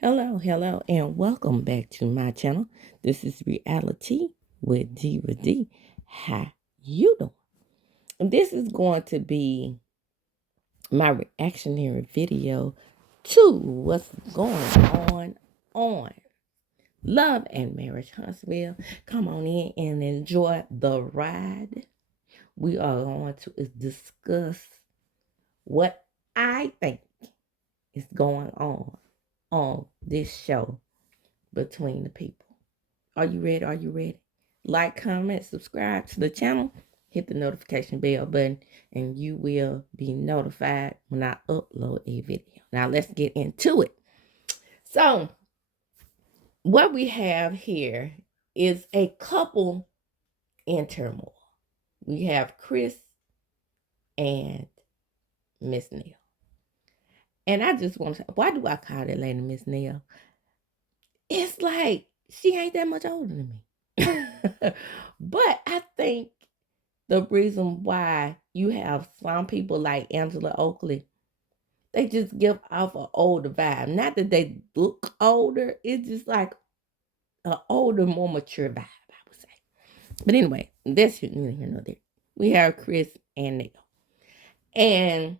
Hello, and welcome back to my channel. This is Reality with D. How you doing? And this is going to be my reactionary video to what's going on. Love and Marriage Huntsville. Come on in and enjoy the ride. We are going to discuss what I think is going on this show between the people. Are you ready? Are you ready? Like, comment, subscribe to the channel, hit the notification bell button, and you will be notified when I upload a video. Now, let's get into it. So, what we have here is a couple in turmoil. We have Chris and Miss Neal. And I just want to, why do I call that lady Miss Neal? It's like she ain't that much older than me. But I think the reason why you have some people like Angela Oakley, they just give off an older vibe. Not that they look older, it's just like an older, more mature vibe, I would say. But anyway, that's neither here nor there. We have Chris and Neil. And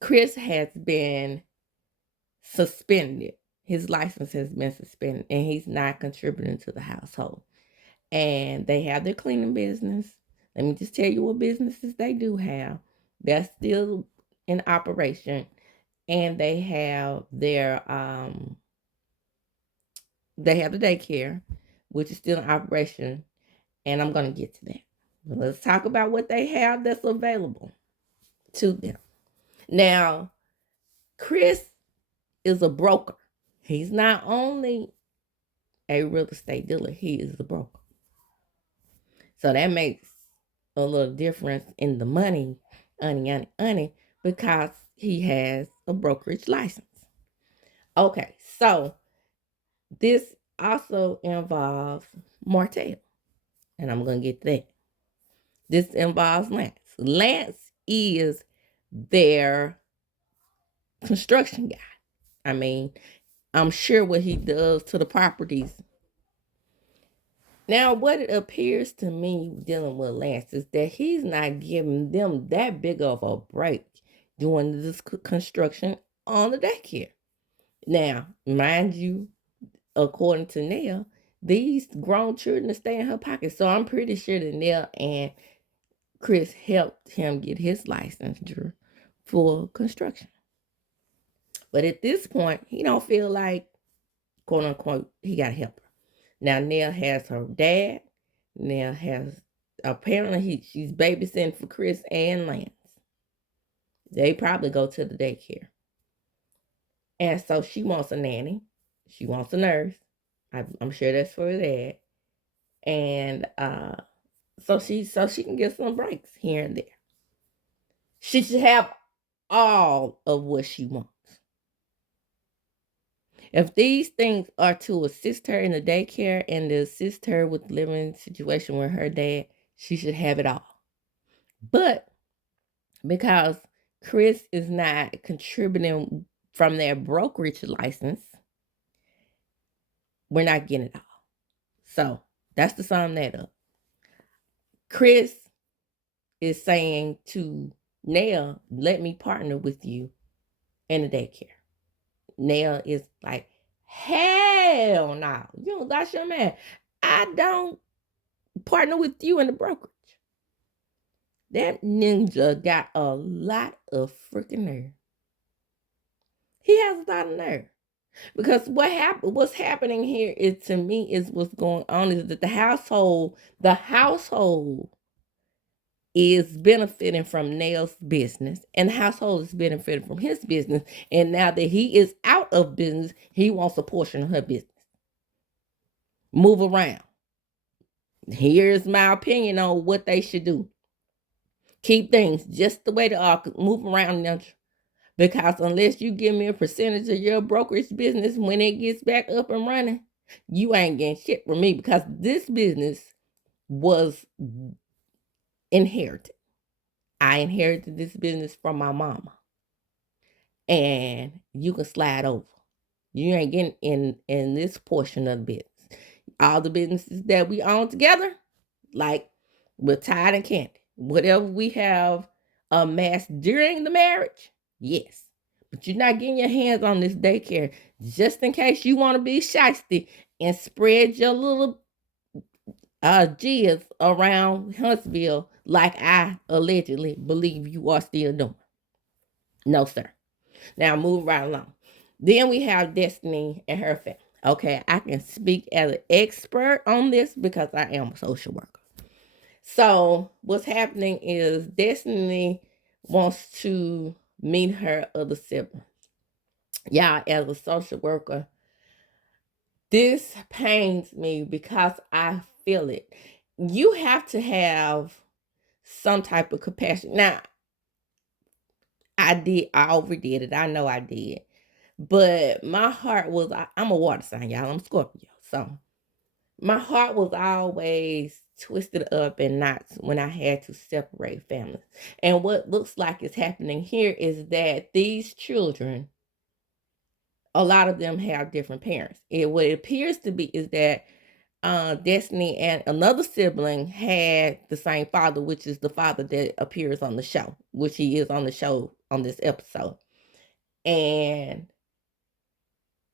Chris has been suspended. His license has been suspended, and he's not contributing to the household. And they have their cleaning business. Let me just tell you what businesses they do have. That's still in operation. And they have they have the daycare, which is still in operation. And I'm gonna get to that. But let's talk about what they have that's available to them. Now, Chris is a broker. He's not only a real estate dealer, he is a broker. So that makes a little difference in the money, because he has a brokerage license. Okay, so this also involves Martell, and I'm going to get to that. This involves Lance. Lance is their construction guy. I mean, I'm sure what he does to the properties. Now, what it appears to me dealing with Lance is that he's not giving them that big of a break doing this construction on the daycare. Now, mind you, according to Nell, these grown children stay in her pocket. So I'm pretty sure that Nell and Chris helped him get his licensure for construction. But at this point, he don't feel like, quote unquote, he got to help her. Now, Nell has her dad. Nell has, apparently, she's babysitting for Chris and Lance. They probably go to the daycare. And so she wants a nanny. She wants a nurse. I'm sure that's for her dad. And so she can get some breaks here and there. She should have all of what she wants. If these things are to assist her in the daycare and to assist her with the living situation with her dad, she should have it all. But because Chris is not contributing from their brokerage license, we're not getting it all. So that's to sum that up. Chris is saying to Nell, let me partner with you in the daycare. Nell is like, hell no. You don't got your man. I don't partner with you in the brokerage. That ninja got a lot of freaking nerve. He has a lot of nerve. Because what's happening here is, to me, is what's going on is that the household is benefiting from Nail's business, and the household is benefiting from his business. And now that he is out of business, he wants a portion of her business. Move around. Here's my opinion on what they should do. Keep things just the way they are. Move around, because unless you give me a percentage of your brokerage business when it gets back up and running, you ain't getting shit from me, because this business was inherited. I inherited this business from my mama. And you can slide over. You ain't getting in this portion of the business. All the businesses that we own together, like with Tide and Candy, whatever we have amassed during the marriage, yes. But you're not getting your hands on this daycare just in case you want to be shysty and spread your little jizz around Huntsville like I allegedly believe you are still doing. No, sir. Now move right along. Then we have Destiny and her family. Okay, I can speak as an expert on this because I am a social worker. So what's happening is Destiny wants to meet her other sibling. Yeah, as a social worker, this pains me because I feel it. You have to have some type of compassion. Now, I overdid it. I know I did. But my heart was, I'm a water sign, y'all. I'm Scorpio. So my heart was always twisted up in knots when I had to separate families. And what looks like is happening here is that these children, a lot of them have different parents. What it appears to be is that Destiny and another sibling had the same father, which is the father that appears on the show, which he is on the show on this episode. And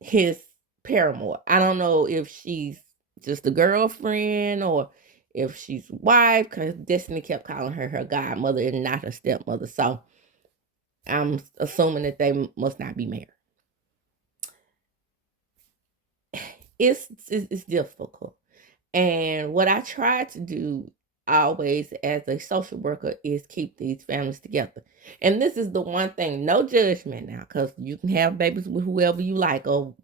his paramour. I don't know if she's just a girlfriend or if she's wife, because Destiny kept calling her her godmother and not her stepmother. So I'm assuming that they must not be married. It's difficult. And what I try to do always as a social worker is keep these families together. And this is the one thing, no judgment now, because you can have babies with whoever you like, or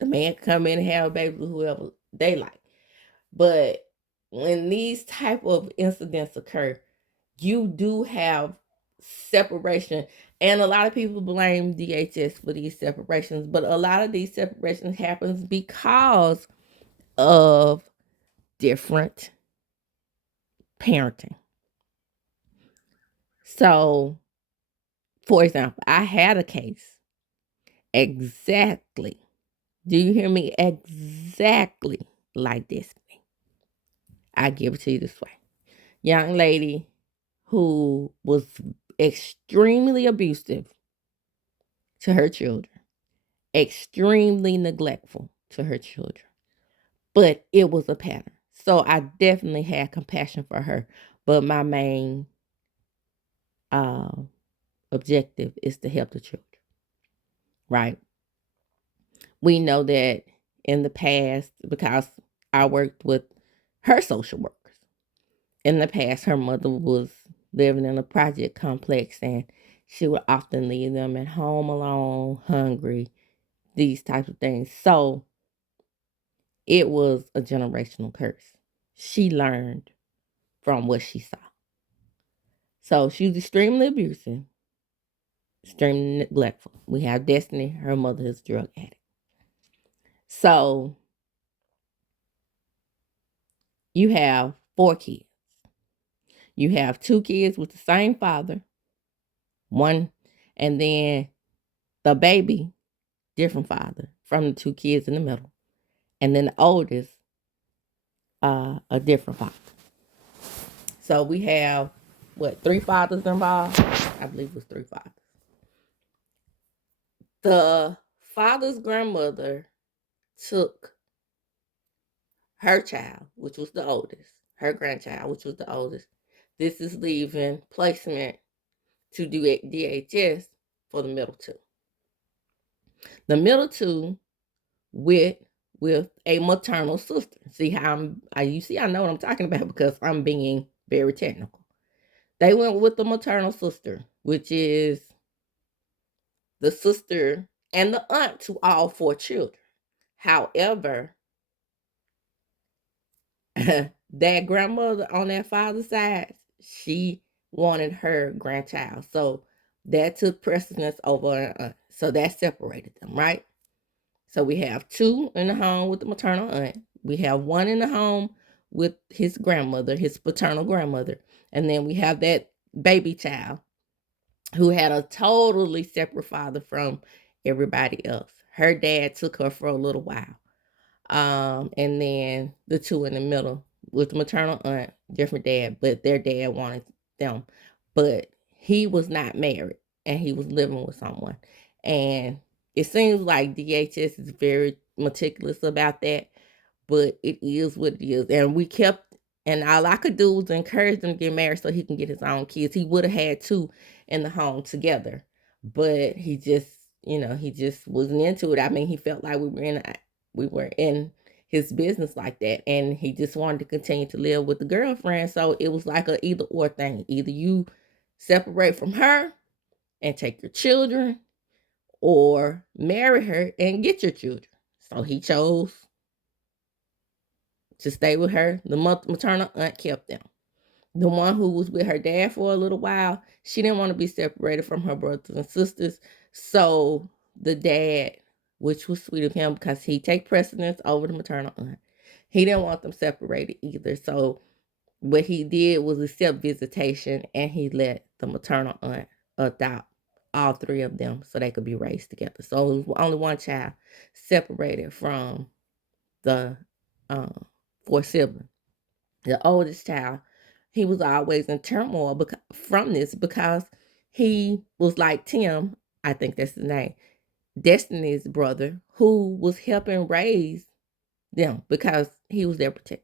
the man can come in and have a baby with whoever they like. But when these type of incidents occur, you do have separation. And a lot of people blame DHS for these separations, but a lot of these separations happens because of different parenting. So, for example, I had a case exactly. Do you hear me? Exactly like this. I give it to you this way. Young lady who was extremely abusive to her children, extremely neglectful to her children, but it was a pattern. So I definitely had compassion for her, but my main uh, objective is to help the children, right? We know that in the past, because I worked with her social workers, in the past, her mother was living in a project complex and she would often leave them at home alone, hungry, these types of things. So it was a generational curse. She learned from what she saw. So she was extremely abusive, extremely neglectful. We have Destiny, her mother is a drug addict. So you have 4 kids. You have 2 kids with the same father, one, and then the baby, different father from the 2 kids in the middle. And then the oldest, a different father. So we have, 3 fathers involved? I believe it was 3 fathers. The father's grandmother took her child, which was the oldest, her grandchild, which was the oldest. This is leaving placement to do DHS for the middle 2. The middle 2 with a maternal sister. See how I know what I'm talking about because I'm being very technical. They went with the maternal sister, which is the sister and the aunt to all 4 children. However, that grandmother on that father's side, she wanted her grandchild. So that took precedence over an aunt. So that separated them, right? So we have 2 in the home with the maternal aunt. We have 1 in the home with his grandmother, his paternal grandmother. And then we have that baby child who had a totally separate father from everybody else. Her dad took her for a little while. And then the two in the middle with the maternal aunt, different dad, but their dad wanted them. But he was not married and he was living with someone. And it seems like DHS is very meticulous about that, but it is what it is. And we kept, and all I could do was encourage them to get married so he can get his own kids. He would have had two in the home together, but he just, he just wasn't into it. I mean, he felt like we were in his business like that, and he just wanted to continue to live with the girlfriend. So it was like a either or thing. Either you separate from her and take your children, or marry her and get your children. So he chose to stay with her. The maternal aunt kept them. The one who was with her dad for a little while, she didn't want to be separated from her brothers and sisters. So the dad, which was sweet of him because he take precedence over the maternal aunt, he didn't want them separated either. So what he did was accept visitation, and he let the maternal aunt adopt all three of them so they could be raised together. So it was only one child separated from the four siblings. The oldest child, he was always in turmoil from this because he was like Tim, I think that's his name, Destiny's brother, who was helping raise them because he was their protector.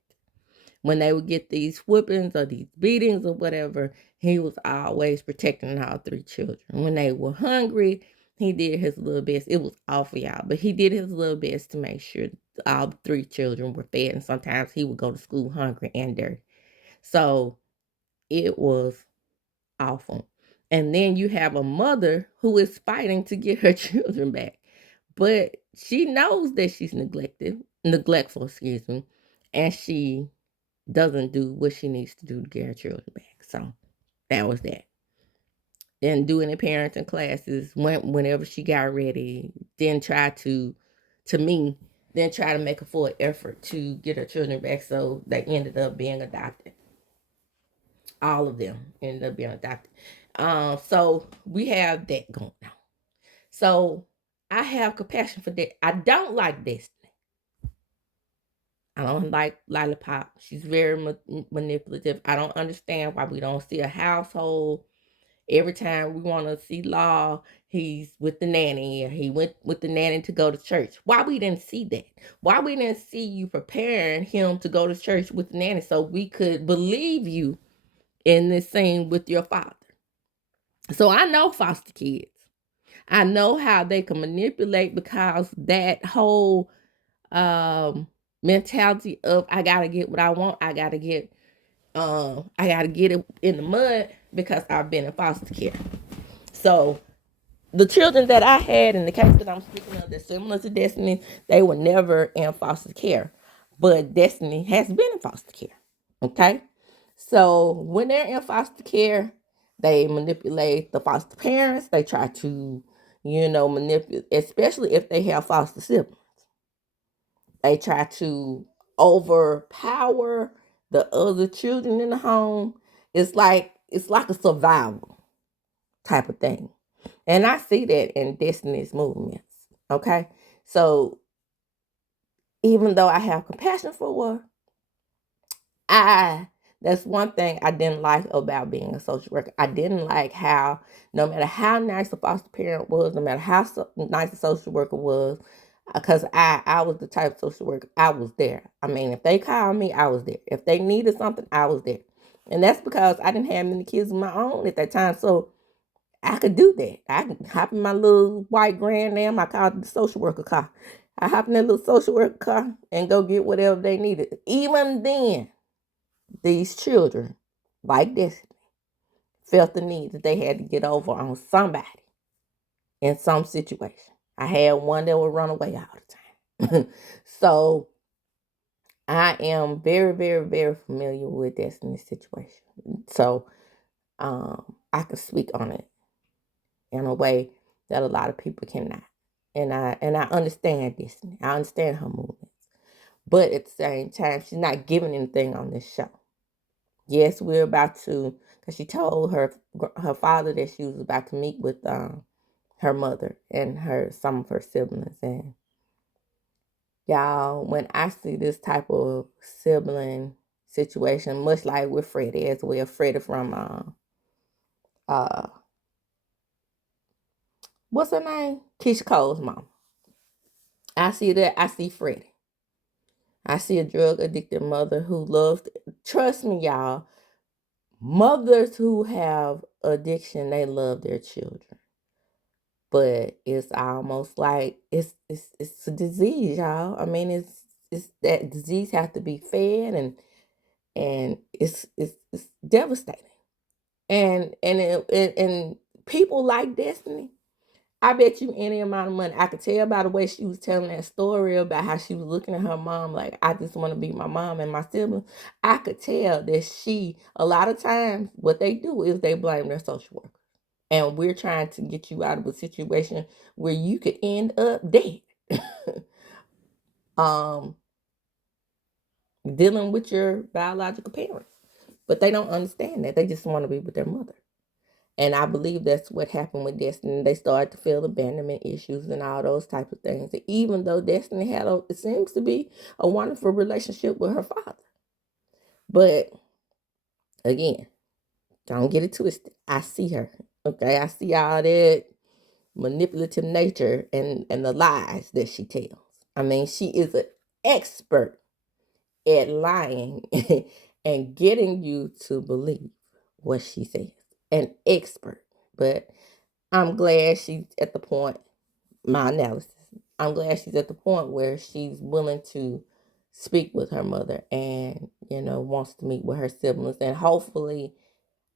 When they would get these whoopings or these beatings or whatever, he was always protecting all three children. When they were hungry, he did his little best. It was awful, y'all, but he did his little best to make sure all three children were fed. And sometimes he would go to school hungry and dirty. So it was awful. And then you have a mother who is fighting to get her children back. But she knows that she's neglectful, excuse me, and she doesn't do what she needs to do to get her children back. So that was that. Then do any parenting classes whenever she got ready. Then try to make a full effort to get her children back. So they ended up being adopted. All of them ended up being adopted. So we have that going on. So I have compassion for that. I don't like Destiny. I don't like Lollipop. She's very manipulative. I don't understand why we don't see a household. Every time we want to see Law, he's with the nanny. He went with the nanny to go to church. Why we didn't see that? Why we didn't see you preparing him to go to church with the nanny so we could believe you in this scene with your father? So I know foster kids. I know how they can manipulate because that whole mentality of I gotta get what I want. I gotta get it in the mud because I've been in foster care. So the children that I had in the case that I'm speaking of that's similar to Destiny, they were never in foster care. But Destiny has been in foster care. Okay? So when they're in foster care, they manipulate the foster parents. They try to, manipulate, especially if they have foster siblings. They try to overpower the other children in the home. It's like a survival type of thing. And I see that in Destiny's movements. Okay. So even though I have compassion for her, that's one thing I didn't like about being a social worker. I didn't like how no matter how nice a foster parent was, no matter how nice a social worker was, because I was the type of social worker, I was there. I mean, if they called me, I was there. If they needed something, I was there. And that's because I didn't have many kids of my own at that time. So I could do that. I could hop in my little white Grand Am. I call it the social worker car. I hop in that little social worker car and go get whatever they needed. Even then, these children, like Destiny, felt the need that they had to get over on somebody in some situation. I had one that would run away all the time. So I am very, very, very familiar with Destiny's situation. So I can speak on it in a way that a lot of people cannot. And I understand Destiny. I understand her movements. But at the same time, she's not giving anything on this show. Yes, we're about to, because she told her father that she was about to meet with her mother and some of her siblings. And y'all, when I see this type of sibling situation, much like with Freddie as well, Freddie from uh what's her name? Keisha Cole's mom. I see that. I see Freddie. I see a drug addicted mother who loves, trust me, y'all, mothers who have addiction, they love their children. But it's almost like it's a disease, y'all. I mean, it's that disease has to be fed, and it's devastating. And people like Destiny, I bet you any amount of money. I could tell by the way she was telling that story about how she was looking at her mom like, I just want to be my mom and my siblings. I could tell that a lot of times, what they do is they blame their social worker. And we're trying to get you out of a situation where you could end up dead. um, Dealing with your biological parents. But they don't understand that. They just want to be with their mother. And I believe that's what happened with Destiny. They started to feel abandonment issues and all those types of things. And even though Destiny it seems to be a wonderful relationship with her father. But again, don't get it twisted. I see her. Okay, I see all that manipulative nature and the lies that she tells. I mean, she is an expert at lying and getting you to believe what she says. An expert. But I'm glad she's at the point, my analysis, I'm glad she's at the point where she's willing to speak with her mother and, wants to meet with her siblings. And hopefully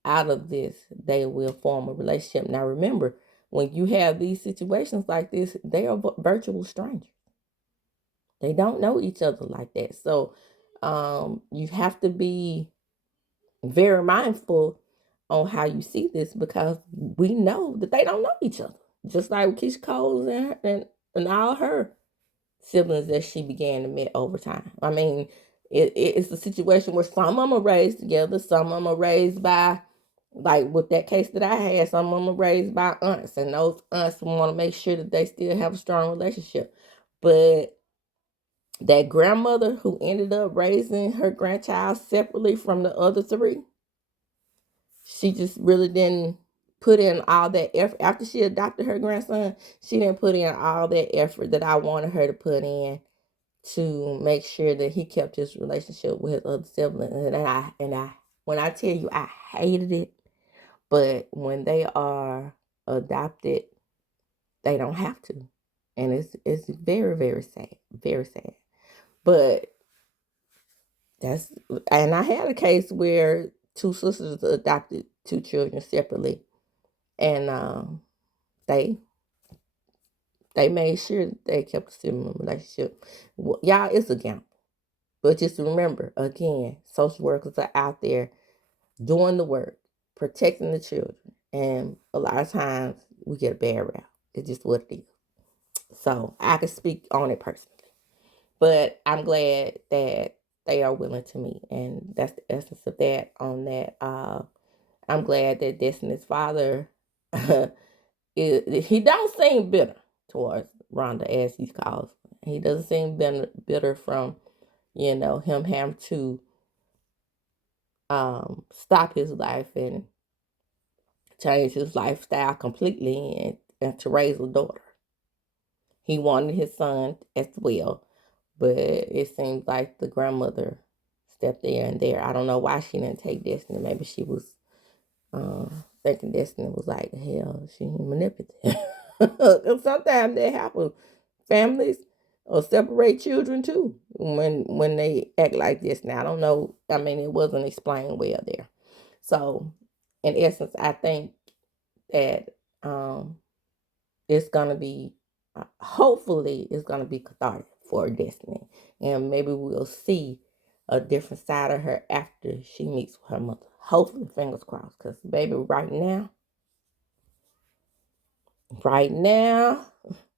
out of this, they will form a relationship. Now, remember, when you have these situations like this, they are virtual strangers. They don't know each other like that. So you have to be very mindful on how you see this, because we know that they don't know each other. Just like Keisha Cole and all her siblings that she began to meet over time. I mean, it's a situation where some of them are raised together, some of them are raised by, like with that case that I had, some of them are raised by aunts, and those aunts want to make sure that they still have a strong relationship. But that grandmother who ended up raising her grandchild separately from the other three, she just really didn't put in all that effort. After she adopted her grandson, she didn't put in all that effort that I wanted her to put in to make sure that he kept his relationship with his other siblings. And I when I tell you I hated it, but when they are adopted, they don't have to. And it's very, very sad. Very sad. But and I had a case where two sisters adopted two children separately, and they they made sure that they kept a similar relationship. Well, y'all, it's a gamble. But just remember, again, social workers are out there doing the work, protecting the children. And a lot of times we get a bad rap. It's just what it is. So I can speak on it personally. But I'm glad that they are willing to meet. And that's the essence of that on that. I'm glad that Destiny's father, he don't seem bitter towards Rhonda, as he calls. He doesn't seem bitter from, him having to stop his life and change his lifestyle completely and to raise a daughter. He wanted his son as well, but it seems like the grandmother stepped in there. I don't know why she didn't take Destiny. Maybe she was thinking Destiny was like, hell, she manipulative. Because sometimes that happens. Families or separate children too when they act like this. Now I don't know. I mean, it wasn't explained well there. So, in essence, I think that it's gonna be, hopefully, it's gonna be cathartic for Destiny, and maybe we'll see a different side of her after she meets with her mother. Hopefully, fingers crossed. Cause baby, right now,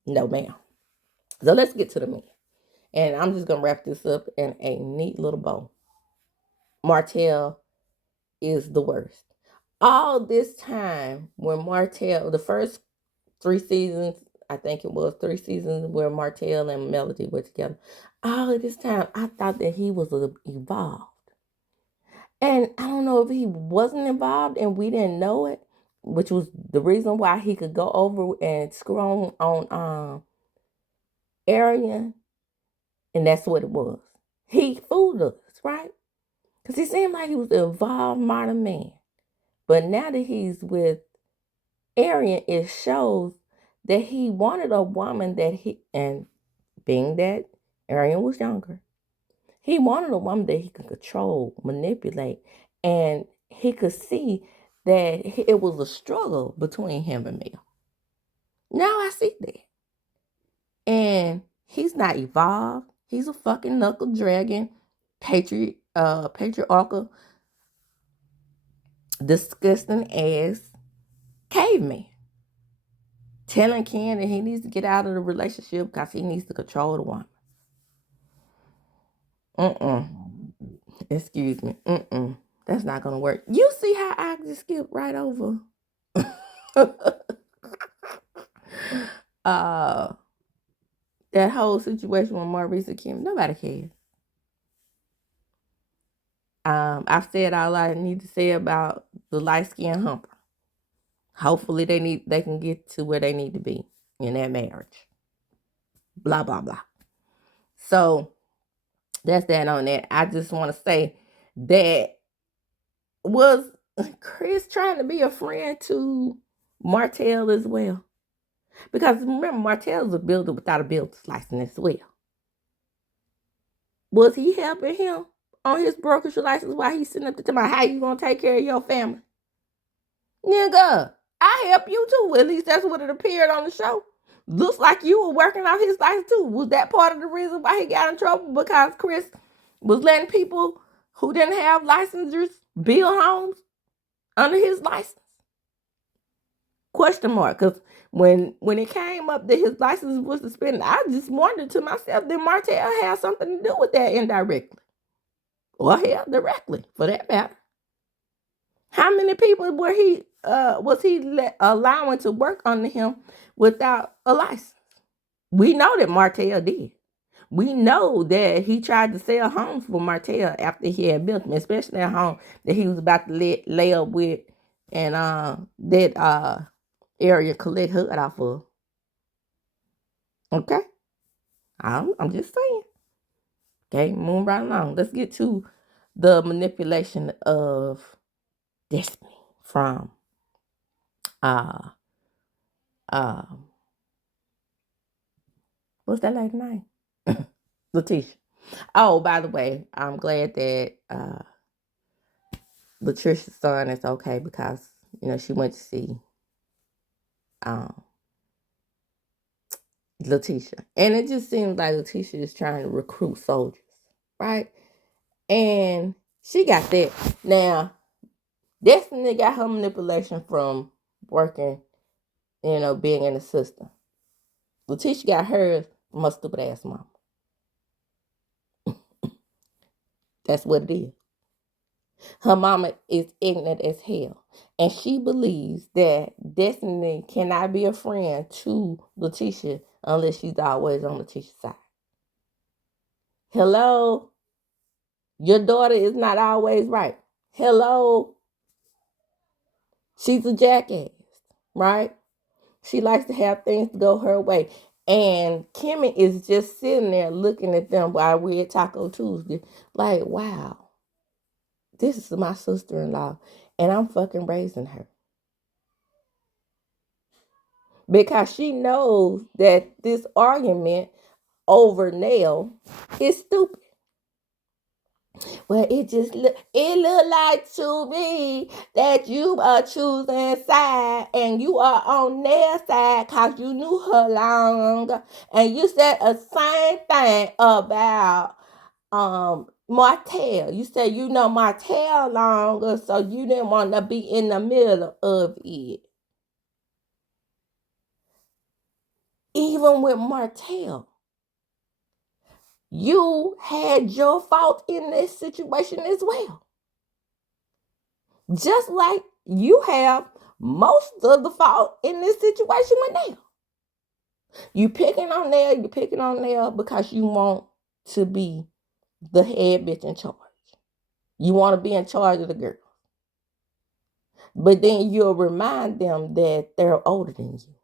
no ma'am. So let's get to the men, and I'm just gonna wrap this up in a neat little bow. Martell is the worst. All this time when Martell, the first 3 seasons. I think it was 3 seasons where Martell and Melody were together. All of this time, I thought that he was evolved. And I don't know if he wasn't involved and we didn't know it, which was the reason why he could go over and screw on Arian, and that's what it was. He fooled us, right? Because he seemed like he was an evolved modern man. But now that he's with Arian, it shows that he wanted a woman and being that Arian was younger, he wanted a woman that he could control, manipulate, and he could see that it was a struggle between him and Mel. Now I see that. And he's not evolved. He's a fucking knuckle dragging, patriarchal, disgusting ass caveman. Telling Ken that he needs to get out of the relationship because he needs to control the woman. Excuse me. That's not gonna work. You see how I just skipped right over that whole situation with Maurice and Kim. Nobody cares. I've said all I need to say about the light-skinned humper. Hopefully they can get to where they need to be in that marriage. Blah blah blah. So that's that on that. I just want to say that was Chris trying to be a friend to Martell as well. Because remember, Martell is a builder without a builder's license as well. Was he helping him on his brokerage license while he's sitting up to tell me how you gonna take care of your family? Nigga, I help you too. At least that's what it appeared on the show. Looks like you were working off his license too. Was that part of the reason why he got in trouble? Because Chris was letting people who didn't have licenses build homes under his license? Question mark. Because when it came up that his license was suspended, I just wondered to myself, did Martell have something to do with that indirectly? Or hell, directly, for that matter. How many people was he allowing to work under him without a license? We know that Martell did. We know that he tried to sell homes for Martell after he had built them, especially a home that he was about to lay up with and that area collect HUD off of. Okay? I'm just saying. Okay, moving right along. Let's get to the manipulation of Destiny from what's that lady's name? LATISHA. Oh, by the way, I'm glad that Latricia's son is okay because, she went to see LATISHA. And it just seems like LATISHA is trying to recruit soldiers, right? And she got that. Now, Destiny got her manipulation from working, being in the system. LATISHA got hers from her stupid ass mama. That's what it is. Her mama is ignorant as hell. And she believes that Destiny cannot be a friend to LATISHA unless she's always on LATISHA's side. Hello? Your daughter is not always right. Hello? She's a jackass, right? She likes to have things go her way. And Kimmy is just sitting there looking at them while we're at Taco Tuesday. Like, wow. This is my sister-in-law. And I'm fucking raising her. Because she knows that this argument over Nell is stupid. Well, it look like to me that you are choosing side and you are on their side because you knew her longer. And you said the same thing about Martell. You said you know Martell longer, so you didn't want to be in the middle of it. Even with Martell, you had your fault in this situation as well. Just like you have most of the fault in this situation with Nail. You picking on Nail because you want to be the head bitch in charge. You want to be in charge of the girl. But then you'll remind them that they're older than you.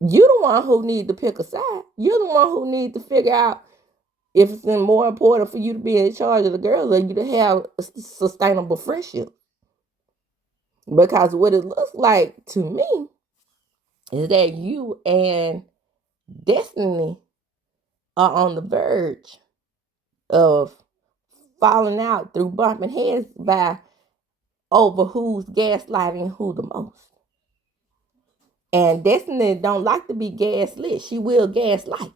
You're the one who need to pick a side. You're the one who need to figure out if it's more important for you to be in charge of the girls or you to have a sustainable friendship. Because what it looks like to me is that you and Destiny are on the verge of falling out through bumping heads by over who's gaslighting who the most. And Destiny don't like to be gaslit. She will gaslight,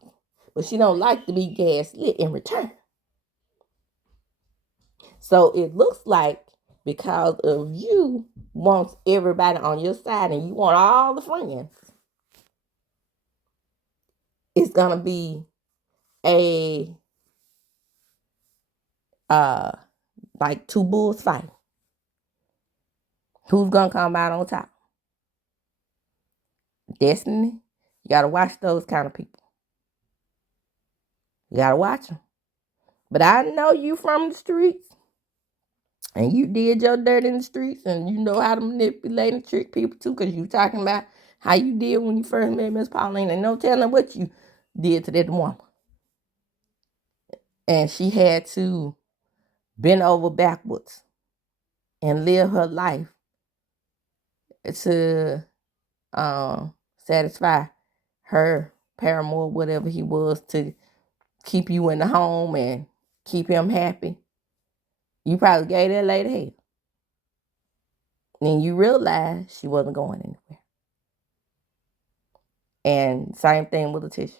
but she don't like to be gaslit in return. So it looks like because of you wants everybody on your side and you want all the friends, it's gonna be a like two bulls fighting. Who's gonna come out on top? Destiny. You gotta watch those kind of people. You gotta watch them. But I know you from the streets, and you did your dirt in the streets, and you know how to manipulate and trick people too, because you talking about how you did when you first met Miss Pauline, and no telling what you did to that woman. And she had to bend over backwards and live her life to satisfy her paramour, whatever he was, to keep you in the home and keep him happy. You probably gave that lady hell. Then you realized she wasn't going anywhere. And same thing with LATISHA.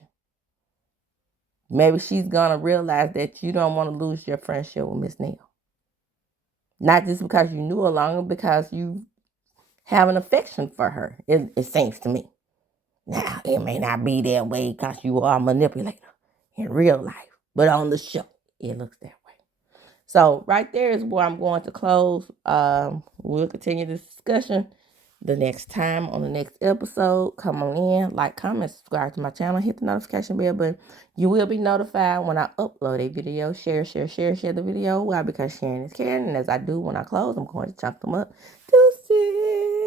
Maybe she's gonna realize that you don't want to lose your friendship with Miss Neal. Not just because you knew her longer, because you have an affection for her. It seems to me. Now, it may not be that way because you are a manipulator in real life, but on the show, it looks that way. So right there is where I'm going to close. We'll continue this discussion the next time on the next episode. Come on in, like, comment, subscribe to my channel, hit the notification bell button. You will be notified when I upload a video. Share the video. Why? Because sharing is caring. And as I do when I close, I'm going to chop them up. Deuces.